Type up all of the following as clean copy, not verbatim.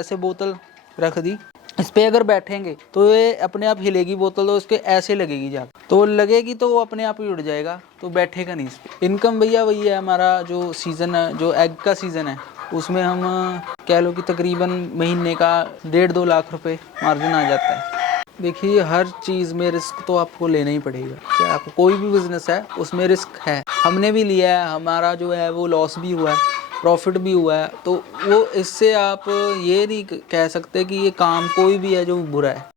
ऐसे बोतल रख दी, इस पे अगर बैठेंगे तो ये अपने आप हिलेगी बोतल, तो उसके ऐसे लगेगी जाकर, तो लगेगी तो वो अपने आप ही उड़ जाएगा, तो बैठेगा नहीं इस पे। इनकम भैया वही है, हमारा जो सीज़न है, जो एग का सीज़न है, उसमें हम कह लो कि तकरीबन महीने का 1.5-2 लाख रुपए मार्जिन आ जाता है। देखिए हर चीज़ में रिस्क तो आपको लेना ही पड़ेगा, चाहे आपको कोई भी बिजनेस है उसमें रिस्क है, हमने भी लिया है, हमारा जो है वो लॉस भी हुआ है, प्रॉफिट भी हुआ है, तो वो इससे आप ये नहीं कह सकते कि ये काम कोई भी है जो बुरा है।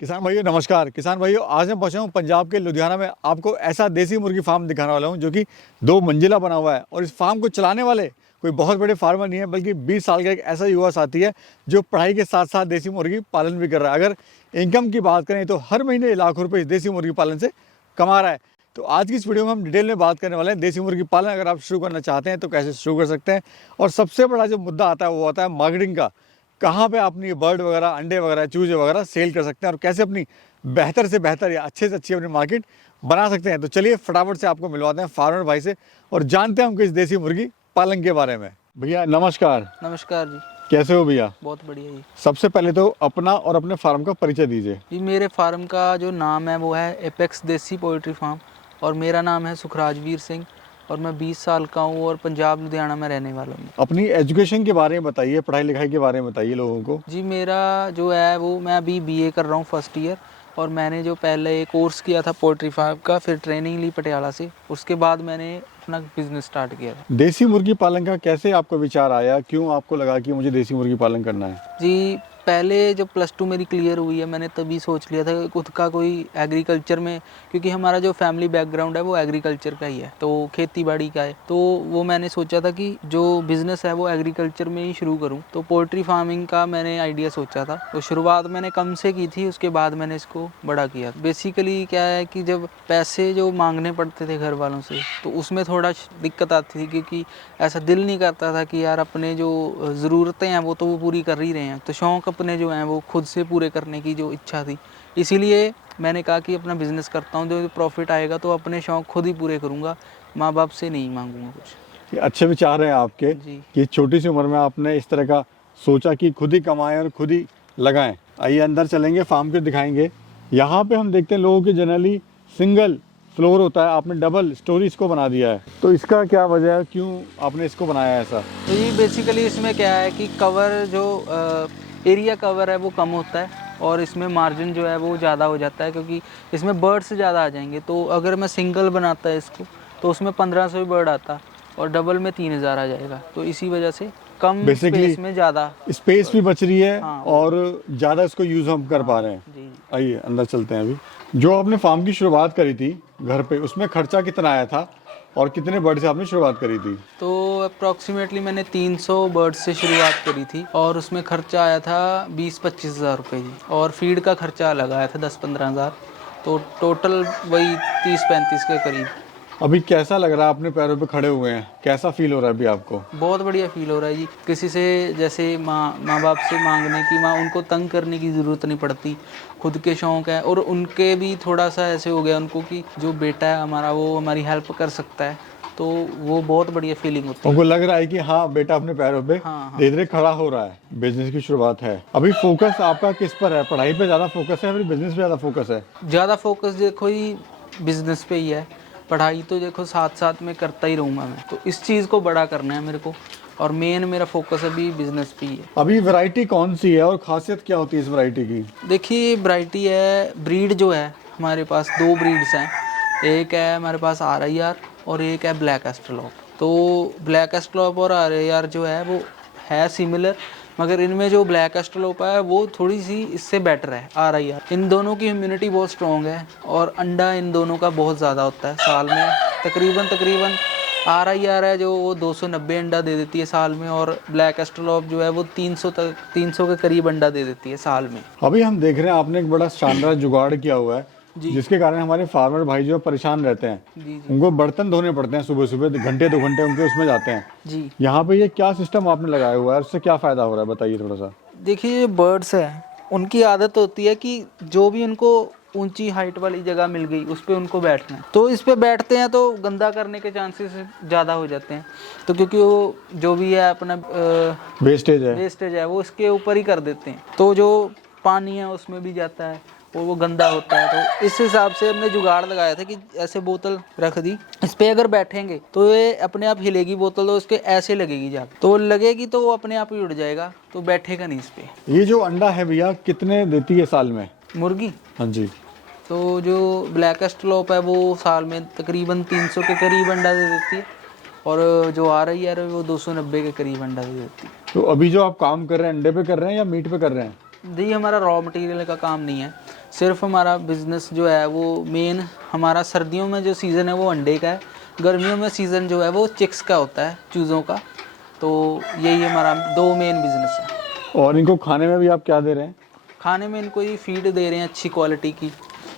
किसान भाइयों नमस्कार। किसान भाइयों, आज मैं पहुंचा हूं पंजाब के लुधियाना में। आपको ऐसा देसी मुर्गी फार्म दिखाने वाला हूं जो कि 2 मंजिला बना हुआ है, और इस फार्म को चलाने वाले कोई बहुत बड़े फार्मर नहीं है, बल्कि 20 साल का एक ऐसा युवा साथी है जो पढ़ाई के साथ साथ देसी मुर्गी पालन भी कर रहा है। अगर इनकम की बात करें तो हर महीने लाखों रुपये देसी मुर्गी पालन से कमा रहा है। तो आज की इस वीडियो में हम डिटेल में बात करने वाले हैं देसी मुर्गी पालन। अगर आप शुरू करना चाहते हैं तो कैसे शुरू कर सकते हैं, और सबसे बड़ा जो मुद्दा आता है वो आता है मार्केटिंग का। कहाँ पे अपनी बर्ड वगैरह, अंडे वगैरह, चूजे वगैरह सेल कर सकते हैं, और कैसे अपनी बेहतर से बेहतर या अच्छे से अच्छी अपनी मार्केट बना सकते हैं। तो चलिए फटाफट से आपको मिलवाते हैं फार्मर भाई से और जानते हैं उनके इस देसी मुर्गी पालन के बारे में। भैया नमस्कार। नमस्कार जी। कैसे हो भैया? बहुत बढ़िया जी। सबसे पहले तो अपना और अपने फार्म का परिचय दीजिए। जी मेरे फार्म का जो नाम है वो है एपेक्स देसी पोल्ट्री फार्म, और मेरा नाम है सुखराजवीर सिंह, और मैं 20 साल का हूँ और पंजाब लुधियाना में रहने वाला हूँ। अपनी एजुकेशन के बारे में बताइए, पढ़ाई लिखाई के बारे में बताइए लोगों को। जी मेरा जो है वो, मैं अभी बीए कर रहा हूँ फर्स्ट ईयर, और मैंने जो पहले कोर्स किया था पोल्ट्री फार्म का, फिर ट्रेनिंग ली पटियाला से, उसके बाद मैंने अपना बिजनेस स्टार्ट किया था। देसी मुर्गी पालन का कैसे आपको विचार आया? क्यों आपको लगा कि मुझे देसी मुर्गी पालन करना है? जी पहले जब +2 मेरी क्लियर हुई है, मैंने तभी सोच लिया था कि खुद का कोई एग्रीकल्चर में, क्योंकि हमारा जो फैमिली बैकग्राउंड है वो एग्रीकल्चर का ही है, तो खेती बाड़ी का है, तो वो मैंने सोचा था कि जो बिज़नेस है वो एग्रीकल्चर में ही शुरू करूं। तो पोल्ट्री फार्मिंग का मैंने आइडिया सोचा था, तो शुरुआत मैंने कम से की थी, उसके बाद मैंने इसको बड़ा किया। बेसिकली क्या है कि जब पैसे जो मांगने पड़ते थे घर वालों से, तो उसमें थोड़ा दिक्कत आती थी, क्योंकि ऐसा दिल नहीं करता था कि यार अपने जो ज़रूरतें हैं वो तो वो पूरी कर ही रहे हैं, तो शौक़ अपने जो हैं वो खुद से पूरे करने की जो इच्छा थी, इसीलिए मैंने कहा कि अपना बिज़नेस करता हूँ, जो प्रॉफिट आएगा तो अपने शौक़ खुद ही पूरे करूँगा, माँ बाप से नहीं मांगूंगा कुछ। ये अच्छे विचार हैं आपके जी। कि छोटी सी उम्र में आपने इस तरह का सोचा कि खुद ही कमाएं और खुद ही लगाएं। आइए अंदर चलेंगे, फार्म को दिखाएंगे। यहाँ पे हम देखते हैं लोगों के जनरली सिंगल फ्लोर होता है, आपने डबल स्टोरी इसको बना दिया है, तो इसका क्या वजह है, क्यों आपने इसको बनाया है ऐसा? तो ये बेसिकली इसमें क्या है कि कवर जो एरिया कवर है वो कम होता है, और इसमें मार्जिन जो है वो ज़्यादा हो जाता है, क्योंकि इसमें बर्ड्स ज़्यादा आ जाएंगे। तो अगर मैं सिंगल बनाता है इसको तो उसमें 1500 ही बर्ड आता, और डबल में 3000 आ जाएगा, तो इसी वजह से कम स्पेस में ज़्यादा स्पेस भी बच रही है। हाँ, और ज़्यादा इसको यूज़ हम कर पा रहे हैं। जी। आइए अंदर चलते हैं। अभी जो आपने फार्म की शुरुआत करी थी घर पे, उसमें खर्चा कितना आया था और कितने बर्ड से आपने शुरुआत करी थी? तो अप्रॉक्सीमेटली मैंने 300 बर्ड्स से शुरुआत करी थी, और उसमें खर्चा आया था 20-25 हज़ार रुपये जी, और फीड का खर्चा अलग आया था 10-15 हज़ार, तो टोटल वही 30-35 के करीब। अभी कैसा लग रहा है? अपने पैरों पे खड़े हुए हैं, कैसा फील हो रहा है अभी आपको? बहुत बढ़िया फील हो रहा है जी। किसी से जैसे माँ बाप से मांगने की, उनको तंग करने की ज़रूरत नहीं पड़ती, खुद के शौक़ है, और उनके भी थोड़ा सा ऐसे हो गया उनको कि जो बेटा है हमारा वो हमारी हेल्प कर सकता है, तो वो बहुत बढ़िया फीलिंग होती है। उनको लग रहा है कि हाँ बेटा अपने पैरों पे धीरे धीरे खड़ा हो रहा है, बिजनेस की शुरुआत है। अभी फोकस आपका किस पर है? पढ़ाई पे ज़्यादा फोकस है या फिर बिजनेस पे ज़्यादा फोकस है? ज़्यादा फोकस देखो ही बिजनेस पे ही है, पढ़ाई तो देखो साथ साथ में करता ही रहूँगा मैं, तो इस चीज़ को बड़ा करना है मेरे को, और मेन मेरा फोकस अभी बिजनेस पे ही है। अभी वैरायटी कौन सी है और खासियत क्या होती है इस वैरायटी की? देखिए वैरायटी है, ब्रीड जो है हमारे पास 2 ब्रीड्स हैं, एक है हमारे पास RIR और एक है ब्लैक एस्ट्रोलॉप। तो ब्लैक एस्ट्रोलॉप और RIR जो है वो है सिमिलर, मगर इनमें जो ब्लैक एस्ट्रोलोप है वो थोड़ी सी इससे बेटर है RIR। इन दोनों की इम्यूनिटी बहुत स्ट्रॉन्ग है, और अंडा इन दोनों का बहुत ज़्यादा होता है साल में, तकरीबन RIR है जो वो 290 अंडा दे देती है साल में, और ब्लैक एस्ट्रोलोप जो है वो 300 के करीब अंडा दे देती है साल में। अभी हम देख रहे हैं आपने एक बड़ा शानदार जुगाड़ किया हुआ है, जिसके कारण हमारे फार्मर भाई जो परेशान रहते हैं, जी। उनको बर्तन धोने पड़ते हैं सुबह सुबह, घंटे 2 घंटे उनके उसमें जाते हैं जी। यहाँ पे ये क्या सिस्टम आपने लगाया हुआ है, उससे क्या फ़ायदा हो रहा है बताइए थोड़ा सा। देखिए जो बर्ड्स हैं उनकी आदत होती है कि जो भी उनको ऊंची हाइट वाली जगह मिल गई, उस पर उनको बैठना है। तो इस पे बैठते हैं तो गंदा करने के चांसेस ज़्यादा हो जाते हैं। तो क्योंकि वो जो भी है अपना वेस्टेज है वो इसके ऊपर ही कर देते हैं, तो जो पानी है उसमें भी जाता है और वो गंदा होता है। तो इस हिसाब से हमने जुगाड़ लगाया था कि ऐसे बोतल रख दी, इस पे अगर बैठेंगे तो ये अपने आप हिलेगी बोतल, तो उसके ऐसे लगेगी जाकर, तो लगेगी तो वो अपने आप ही उड़ जाएगा, तो बैठेगा नहीं इस पे। ये जो अंडा है भैया कितने देती है साल में? मुर्गी हाँ जी। तो जो ब्लैक एस्ट्रोलोप है वो साल में तकरीबन 300 के करीब अंडा दे देती है, और जो आ रही है वो 290 के करीब अंडा दे देती है। तो अभी जो आप काम कर रहे हैं अंडे पे कर रहे हैं या मीट पे कर रहे हैं? जी हमारा रॉ मटेरियल का काम नहीं है, सिर्फ हमारा बिजनेस जो है वो मेन हमारा सर्दियों में जो सीज़न है वो अंडे का है, गर्मियों में सीज़न जो है वो चिक्स का होता है, चूज़ों का। तो यही हमारा दो मेन बिजनेस है। और इनको खाने में भी आप क्या दे रहे हैं? खाने में इनको ये फीड दे रहे हैं अच्छी क्वालिटी की,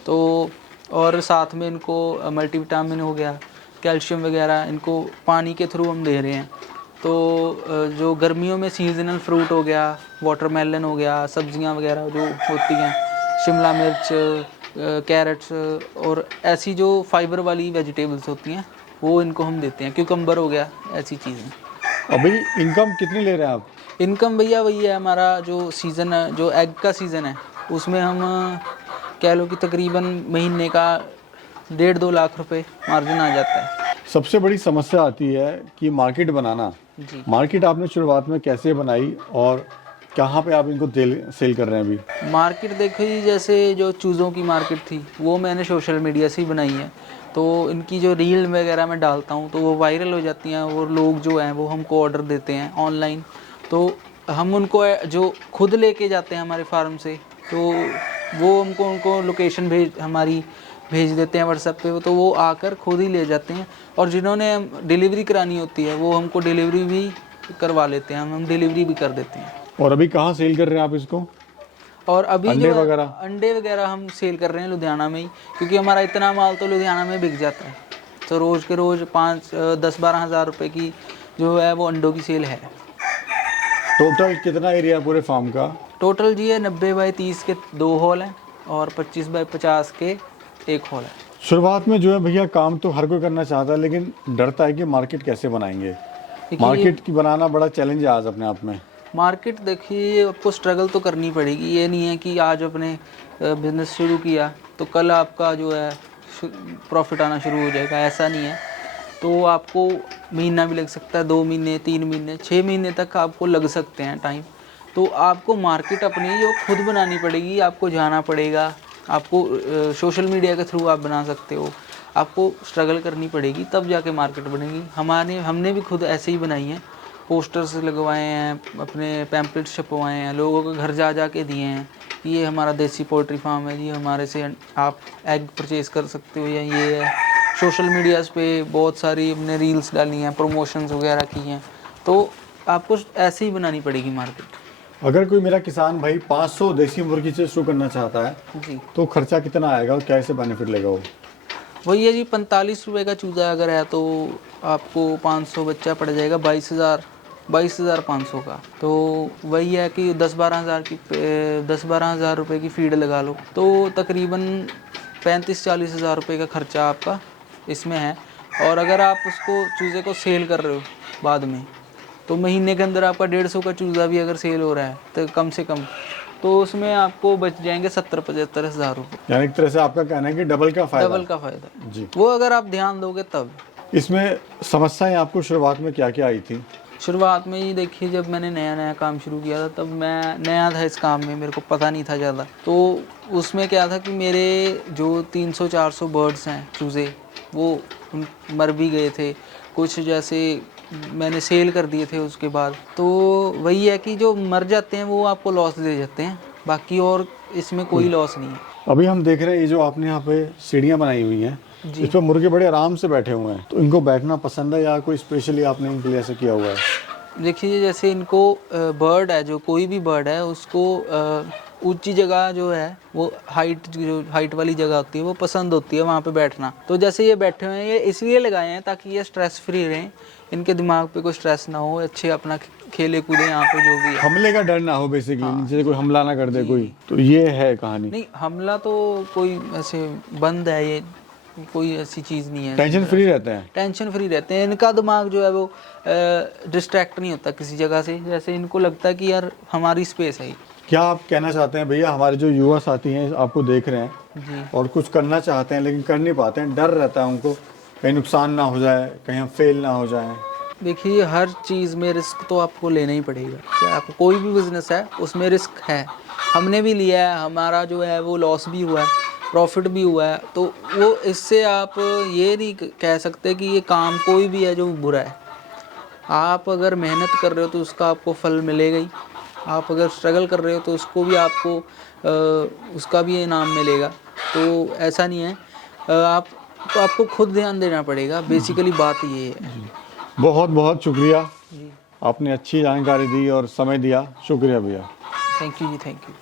तो और साथ में इनको मल्टीविटामिन हो गया, कैल्शियम वगैरह इनको पानी के थ्रू हम दे रहे हैं। तो जो गर्मियों में सीजनल फ्रूट हो गया, वाटरमेलन हो गया, सब्जियां वगैरह जो होती हैं, शिमला मिर्च, कैरेट्स और ऐसी जो फाइबर वाली वेजिटेबल्स होती हैं वो इनको हम देते हैं, क्यूकम्बर हो गया, ऐसी चीज़ें। अभी इनकम कितनी ले रहे हैं आप? इनकम भैया वही है हमारा जो सीज़न है, जो एग का सीज़न है उसमें हम कह लो कि तकरीबन महीने का 1.5-2 लाख रुपए मार्जिन आ जाता है। सबसे बड़ी समस्या आती है कि मार्केट बनाना। जी मार्केट आपने शुरुआत में कैसे बनाई और कहाँ पे आप इनको सेल कर रहे हैं अभी? मार्केट देखो जी, जैसे जो चूज़ों की मार्केट थी वो मैंने सोशल मीडिया से ही बनाई है। तो इनकी जो रील वगैरह मैं डालता हूँ तो वो वायरल हो जाती हैं, और लोग जो हैं वो हमको ऑर्डर देते हैं ऑनलाइन। तो हम उनको जो खुद लेके जाते हैं हमारे फार्म से, तो वो हमको उनको लोकेशन हमारी भेज देते हैं व्हाट्सएप पे, तो वो आकर खुद ही ले जाते हैं। और जिन्होंने डिलीवरी करानी होती है वो हमको डिलीवरी भी करवा लेते हैं, हम डिलीवरी भी कर देते हैं। और अभी कहाँ सेल कर रहे हैं आप इसको? और अभी अंडे जो वगैरह? अंडे वगैरह हम सेल कर रहे हैं लुधियाना में ही, क्योंकि हमारा इतना माल तो लुधियाना में बिक जाता है। तो रोज़ के रोज़ 5-10-12 हज़ार रुपये की जो है वो अंडों की सेल है। टोटल कितना एरिया है पूरे फार्म का? टोटल जी है 90x30 के 2 हॉल हैं और 25x50 के 1 हॉल है। शुरुआत में जो है भैया काम तो हर कोई करना चाहता है, लेकिन डरता है कि मार्केट कैसे बनाएंगे। मार्केट की बनाना बड़ा चैलेंज है आज अपने आप में। मार्केट देखिए आपको स्ट्रगल तो करनी पड़ेगी, ये नहीं है कि आज अपने बिजनेस शुरू किया तो कल आपका जो है प्रॉफिट आना शुरू हो जाएगा, ऐसा नहीं है। तो आपको महीना भी लग सकता है, 2 महीने, 3 महीने, 6 महीने तक आपको लग सकते हैं टाइम। तो आपको मार्केट अपनी जो खुद बनानी पड़ेगी, आपको जाना पड़ेगा, आपको सोशल मीडिया के थ्रू आप बना सकते हो, आपको स्ट्रगल करनी पड़ेगी तब जाके मार्केट बनेगी। हमने भी खुद ऐसे ही बनाई हैं, पोस्टर्स लगवाए हैं, अपने पैम्पलेट्स छपवाए हैं, लोगों के घर जा के दिए हैं कि ये हमारा देसी पोल्ट्री फार्म है जी, हमारे से आप एग परचेज़ कर सकते हो, या ये है। सोशल मीडियाज़ पे बहुत सारी हमने रील्स डाली हैं, प्रमोशंस वगैरह की हैं। तो आपको ऐसे ही बनानी पड़ेगी मार्केट। अगर कोई मेरा किसान भाई 500 देसी मुर्गी से शुरू करना चाहता है जी तो खर्चा कितना आएगा और कैसे बेनिफिट लेगा वो? वही है जी, 45 रुपये का चूज़ा अगर है तो आपको 500 बच्चा पड़ जाएगा 22,500 का। तो वही है कि 10-12 हज़ार रुपये की फीड लगा लो तो तकरीबन 35-40 हज़ार रुपये का खर्चा आपका इसमें है। और अगर आप उसको चूज़े को सेल कर रहे हो बाद में, तो महीने के अंदर आपका 150 का चूज़ा भी अगर सेल हो रहा है तो कम से कम, तो उसमें आपको बच जाएंगे 70-75 हज़ार रुपये। यानी एक तरह से आपका कहना है कि डबल का फ़ायदा जी। वो अगर आप ध्यान दोगे तब। इसमें समस्याएं आपको शुरुआत में क्या क्या आई थी? शुरुआत में ही देखिए, जब मैंने नया काम शुरू किया था तब मैं नया था इस काम में, मेरे को पता नहीं था ज़्यादा। तो उसमें क्या था कि मेरे जो 300-400 बर्ड्स हैं चूज़े, वो मर भी गए थे, कुछ जैसे मैंने सेल कर दिए थे उसके बाद। तो वही है कि जो मर जाते हैं वो आपको लॉस दे जाते हैं, बाकी और इसमें कोई लॉस नहीं है। अभी हम देख रहे हैं ये जो आपने यहाँ पे सीढ़ियाँ बनाई हुई हैं, इस पर मुर्गे बड़े आराम से बैठे हुए हैं, तो इनको बैठना पसंद है या कोई स्पेशली आपने इनके लिए ऐसा किया हुआ है? देखिए जैसे इनको बर्ड है, जो कोई भी बर्ड है उसको ऊंची जगह जो है वो हाइट वाली जगह होती है वो पसंद होती है वहाँ पे बैठना। तो जैसे ये बैठे हुए हैं, ये इसलिए लगाए हैं ताकि ये स्ट्रेस फ्री रहें, इनके दिमाग पे कोई स्ट्रेस ना हो, अच्छे अपना खेले कूदे यहाँ पे जो भी है। हमले का डर ना हो बेसिकली, नीचे से कोई हमला ना कर दे कोई, तो ये है कहानी। नहीं, हमला तो कोई ऐसे बंद है, ये कोई ऐसी चीज़ नहीं है। टेंशन फ्री रहते हैं। टेंशन फ्री रहते हैं, इनका दिमाग जो है वो डिस्ट्रैक्ट नहीं होता किसी जगह से, जैसे इनको लगता है कि यार हमारी स्पेस है ये। क्या आप कहना चाहते हैं भैया, हमारे जो युवा साथी हैं आपको देख रहे हैं जी। और कुछ करना चाहते हैं लेकिन कर नहीं पाते हैं, डर रहता है उनको कहीं नुकसान ना हो जाए, कहीं हम फेल ना हो जाए? देखिए, हर चीज़ में रिस्क तो आपको लेना ही पड़ेगा। चाहे आपको कोई भी बिजनेस है उसमें रिस्क है, हमने भी लिया है, हमारा जो है वो लॉस भी हुआ है, प्रॉफिट भी हुआ है। तो वो इससे आप ये नहीं कह सकते कि ये काम कोई भी है जो बुरा है। आप अगर मेहनत कर रहे हो तो उसका आपको फल मिलेगा ही, आप अगर स्ट्रगल कर रहे हो तो उसको भी आपको उसका भी इनाम मिलेगा। तो ऐसा नहीं है, तो आपको खुद ध्यान देना पड़ेगा, बेसिकली बात ये है। बहुत बहुत शुक्रिया, जी, आपने अच्छी जानकारी दी और समय दिया, शुक्रिया भैया। Thank you ji, thank you.